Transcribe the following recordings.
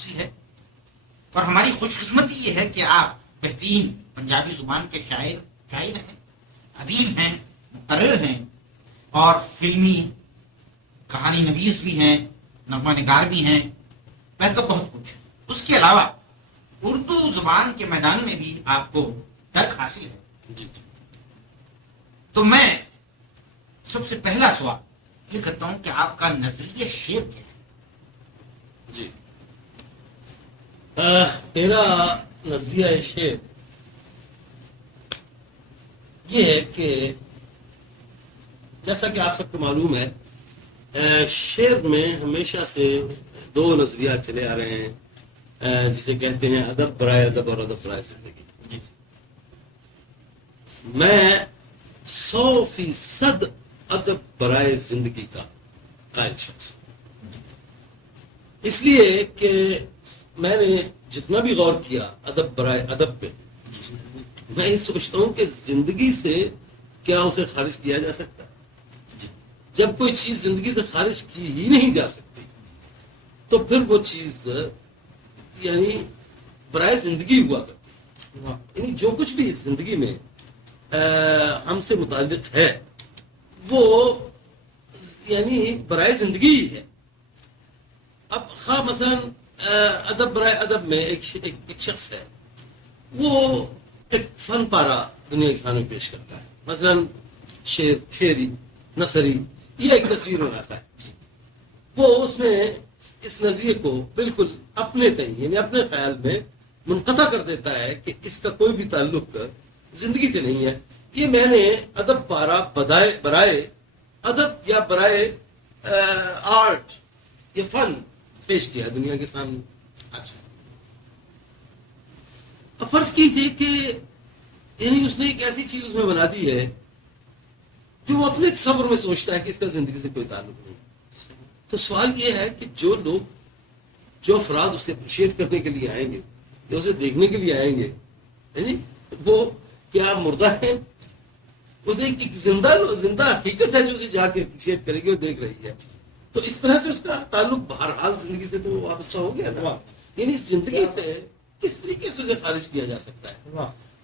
واپسی ہے، اور ہماری خوش قسمتی یہ ہے کہ آپ بہترین پنجابی زبان کے شاعر ہیں، ادیب ہیں، مقرر ہیں، اور فلمی کہانی نویس بھی ہیں، نغمہ نگار بھی ہیں، بہتر بہت کچھ. اس کے علاوہ اردو زبان کے میدان میں بھی آپ کو درک حاصل ہے. جی تو میں سب سے پہلا سوال یہ کرتا ہوں کہ آپ کا نظریہ شعر کیا ہے؟ جی میرا نظریہ شعر یہ ہے کہ جیسا کہ آپ سب کو معلوم ہے، شعر میں ہمیشہ سے دو نظریات چلے آ رہے ہیں، جسے کہتے ہیں ادب برائے ادب اور ادب برائے زندگی. میں 100% ادب برائے زندگی کا قائل شخص ہوں، اس لیے کہ میں نے جتنا بھی غور کیا ادب برائے ادب پہ، میں یہ سوچتا ہوں کہ زندگی سے کیا اسے خارج کیا جا سکتا ہے؟ جب کوئی چیز زندگی سے خارج کی ہی نہیں جا سکتی تو پھر وہ چیز یعنی برائے زندگی ہوا کرتی. یعنی جو کچھ بھی اس زندگی میں ہم سے متعلق ہے وہ یعنی برائے زندگی ہی ہے. اب خواہ مثلا ادب برائے ادب میں ایک شخص ہے، وہ ایک فن پارا دنیا کے سامنے پیش کرتا ہے، مثلا شعری نثری یہ ایک تصویر بناتا ہے، وہ اس میں اس نظریے کو بالکل اپنے تئیں یعنی اپنے خیال میں منقطع کر دیتا ہے کہ اس کا کوئی بھی تعلق زندگی سے نہیں ہے. یہ میں نے ادب پارا برائے ادب یا برائے آرٹ یا فن پیش کیا دنیا کے سامنے. اچھا اب فرض کیجئے کہ یعنی اس نے ایک ایسی چیز اس میں بنا دی ہے جو وہ اپنے تصور میں سوچتا ہے کہ اس کا زندگی سے کوئی تعلق نہیں. تو سوال یہ ہے کہ جو افراد اسے اپریشیٹ کرنے کے لیے آئیں گے یا اسے دیکھنے کے لیے آئیں گے وہ کیا مردہ ہیں؟ وہ ایک زندہ حقیقت ہے جو اسے جا کے اپریشیٹ کرے گی اور دیکھ رہی ہے. تو اس طرح سے اس کا تعلق بہرحال زندگی سے تو وابستہ ہو گیا نا. یعنی زندگی سے کس طریقے سے اسے خارج کیا جا سکتا ہے؟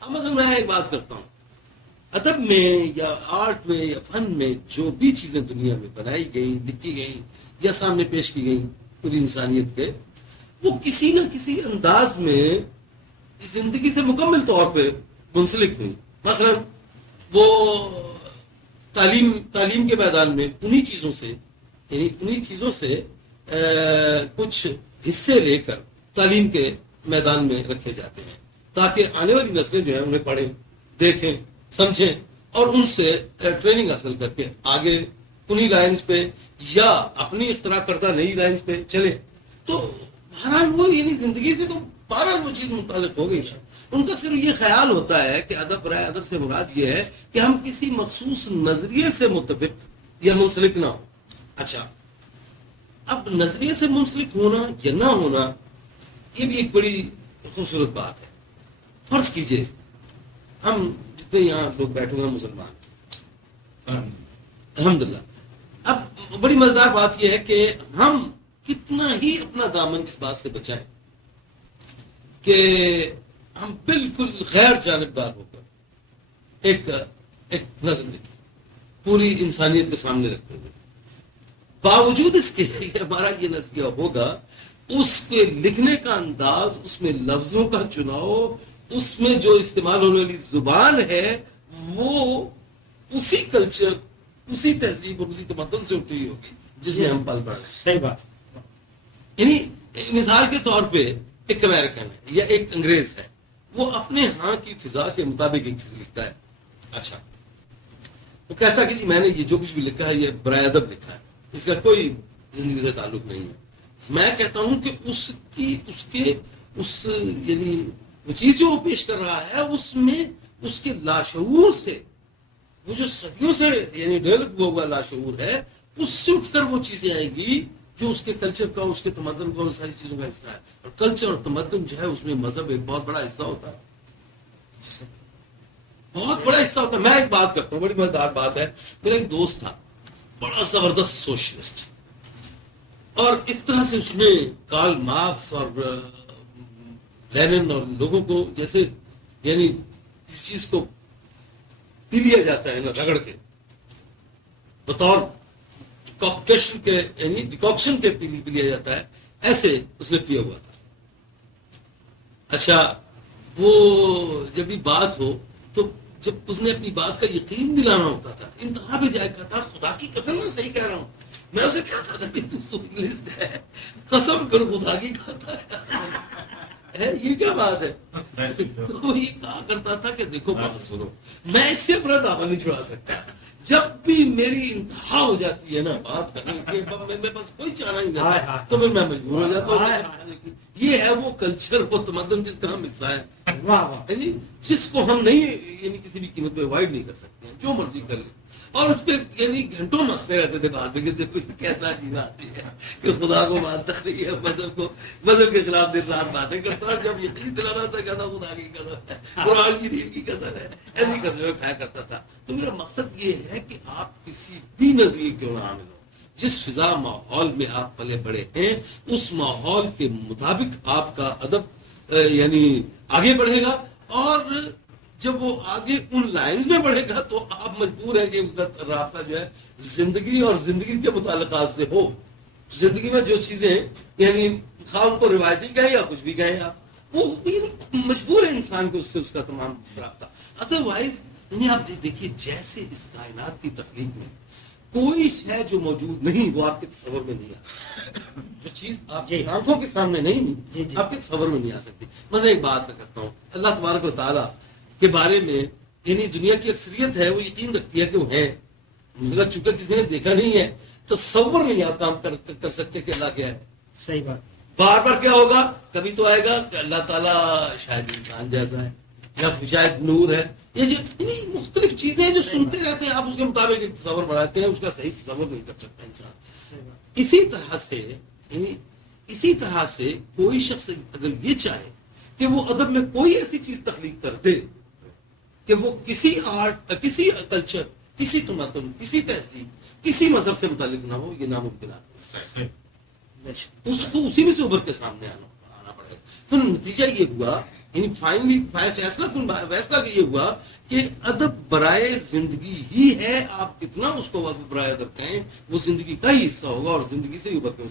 اب مثلا میں ایک بات کرتا ہوں، ادب میں یا آرٹ میں یا فن میں جو بھی چیزیں دنیا میں بنائی گئیں، لکھی گئیں یا سامنے پیش کی گئیں پوری انسانیت کے، وہ کسی نہ کسی انداز میں زندگی سے مکمل طور پہ منسلک ہوئی. مثلا وہ تعلیم کے میدان میں انہی چیزوں سے کچھ حصے لے کر تعلیم کے میدان میں رکھے جاتے ہیں تاکہ آنے والی نسلیں جو ہیں انہیں پڑھیں، دیکھیں، سمجھیں اور ان سے ٹریننگ حاصل کر کے آگے انہی لائنز پہ یا اپنی اختراع کردہ نئی لائنز پہ چلے. تو بہرحال وہ یعنی زندگی سے تو بہرحال وہ چیز متعلق ہو گئی. ان کا صرف یہ خیال ہوتا ہے کہ ادب برائے ادب سے مراد یہ ہے کہ ہم کسی مخصوص نظریے سے متفق یا منسلک نہ ہوں. اچھا اب نظریے سے منسلک ہونا یا نہ ہونا یہ بھی ایک بڑی خوبصورت بات ہے. فرض کیجئے ہم جتنے یہاں لوگ بیٹھے ہوئے ہیں مسلمان الحمدللہ. اب بڑی مزیدار بات یہ ہے کہ ہم کتنا ہی اپنا دامن اس بات سے بچائیں کہ ہم بالکل غیر جانبدار ہو کر ایک نظم لکھی پوری انسانیت کے سامنے رکھتے ہوئے، باوجود اس کے ہمارا یہ نظریہ ہوگا اس کے لکھنے کا انداز، اس میں لفظوں کا چناؤ، اس میں جو استعمال ہونے والی زبان ہے وہ اسی کلچر، اسی تہذیب اور اسی تمدن سے اٹھی ہوئی ہوگی جس میں ہم پل پڑ رہے ہیں. صحیح بات. یعنی مثال کے طور پہ ایک امریکن ہے یا ایک انگریز ہے، وہ اپنے ہاں کی فضا کے مطابق ایک چیز لکھتا ہے. اچھا وہ کہتا ہے کہ جی میں نے یہ جو کچھ بھی لکھا ہے یہ برائے ادب لکھا ہے، اس کا کوئی زندگی سے تعلق نہیں ہے. میں کہتا ہوں کہ یعنی وہ چیز جو وہ پیش کر رہا ہے اس میں اس کے لاشعور سے، وہ جو صدیوں سے یعنی ڈیولپ ہوا لاشعور ہے، اس سے اٹھ کر وہ چیزیں آئیں گی جو اس کے کلچر کا، اس کے تمدن کا، ان ساری چیزوں کا حصہ ہے. اور کلچر اور تمدن جو ہے اس میں مذہب ایک بہت بڑا حصہ ہوتا ہے، بہت بڑا حصہ ہوتا ہے. میں ایک بات کرتا ہوں، بڑی مزیدار بات ہے. میرا ایک دوست تھا، بڑا زبردست سوشلسٹ، اور اس طرح سے اس نے کارل مارکس اور لینن اور لوگوں کو جیسے یعنی اس چیز کو پی لیا جاتا ہے نا رگڑ کے بطور ڈیکاکشن کے یعنی ڈیکاکشن کے پی لیا جاتا ہے ایسے اس نے پیا ہوا تھا. اچھا وہ جب بھی بات ہو تو جب اس نے اپنی بات کا یقین دلانا ہوتا تھا انتہا پہ جائے کہتا خدا کی قسم میں صحیح کہہ رہا ہوں. میں اسے کہتا تھا کہ تو سوشلسٹ ہے قسم کر خدا کی کہتا ہے یہ کیا بات ہے. تو وہ یہ کہا کرتا تھا کہ دیکھو بات سنو میں اس سے اپنا دعویٰ نہیں چھڑا سکتا. جب بھی میری انتہا ہو جاتی ہے نا بات کرنے کی میں بس کوئی چارہ نہیں رہتا تو پھر میں مجبور ہو جاتا ہوں. یہ ہے وہ کلچر وہ تمدن جس کا ہم حصہ ہیں جس کو ہم نہیں یعنی کسی بھی قیمت پہ اوائڈ نہیں کر سکتے ہیں جو مرضی کر لیں. اور اس پہ یعنی گھنٹوں مستے رہتے تھے بات پہ دیکھو یہ کہتا جی بات ہے کہ خدا کو مانتا نہیں ہے مذہب کے خلاف دن رات باتیں کرتا اور جب یقین دلانا تھا کہتا خدا کی قسم ہے قرآن شریف کی قسم ہے ایسی قسمیں کھایا کرتا تھا. تو میرا مقصد یہ ہے کہ آپ کسی بھی نظریے کیوں نہ عامل ہو جس فضا ماحول میں آپ پلے بڑے ہیں اس ماحول کے مطابق آپ کا ادب یعنی آگے بڑھے گا. اور جب وہ آگے ان لائنز میں بڑھے گا تو آپ مجبور ہیں کہ اس کا رابطہ جو ہے زندگی اور زندگی کے متعلقات سے ہو. زندگی میں جو چیزیں یعنی خواہ کو روایتی کہیں یا کچھ بھی کہیں آپ وہ یعنی مجبور ہے انسان کو اس سے اس کا تمام رابطہ. ادروائز یعنی آپ دیکھیے جیسے اس کائنات کی تخلیق میں کوئی شے جو موجود نہیں وہ آپ کے تصور میں نہیں آ جو چیز آپ کی آنکھوں کے سامنے نہیں آپ کے تصور میں نہیں آ سکتی. بس ایک بات میں کرتا ہوں اللہ تبارک و تعالیٰ کے بارے میں یعنی دنیا کی اکثریت ہے وہ یقین رکھتی ہے کہ وہ ہے مگر چونکہ کسی نے دیکھا نہیں ہے تصور نہیں آپ کام کر سکتے کہ اللہ کیا ہے. صحیح بات. بار بار کیا ہوگا کبھی تو آئے گا کہ اللہ تعالیٰ شاید انسان جیسا ہے یا شاید نور ہے. یہ جو یعنی مختلف چیزیں ہیں جو سنتے رہتے ہیں آپ اس کے مطابق ایک تصور بناتے ہیں اس کا صحیح تصور نہیں کر سکتا انسان. اسی طرح سے کوئی شخص اگر یہ چاہے کہ وہ ادب میں کوئی ایسی چیز تخلیق کر دے کہ وہ کسی آرٹ کسی کلچر کسی تمدن کسی تہذیب کسی مذہب سے متعلق نہ ہو یہ ناممکن ہے. اس کو اسی میں سے ابھر کے سامنے آنا پڑے گا. تو نتیجہ یہ ہوا یعنی فائنلی فیصلہ یہ ہوا کہ ادب برائے زندگی ہی ہے. آپ کتنا اس کو برائے ادب کہیں وہ زندگی کا ہی حصہ ہوگا اور زندگی سے ہی ابھر کے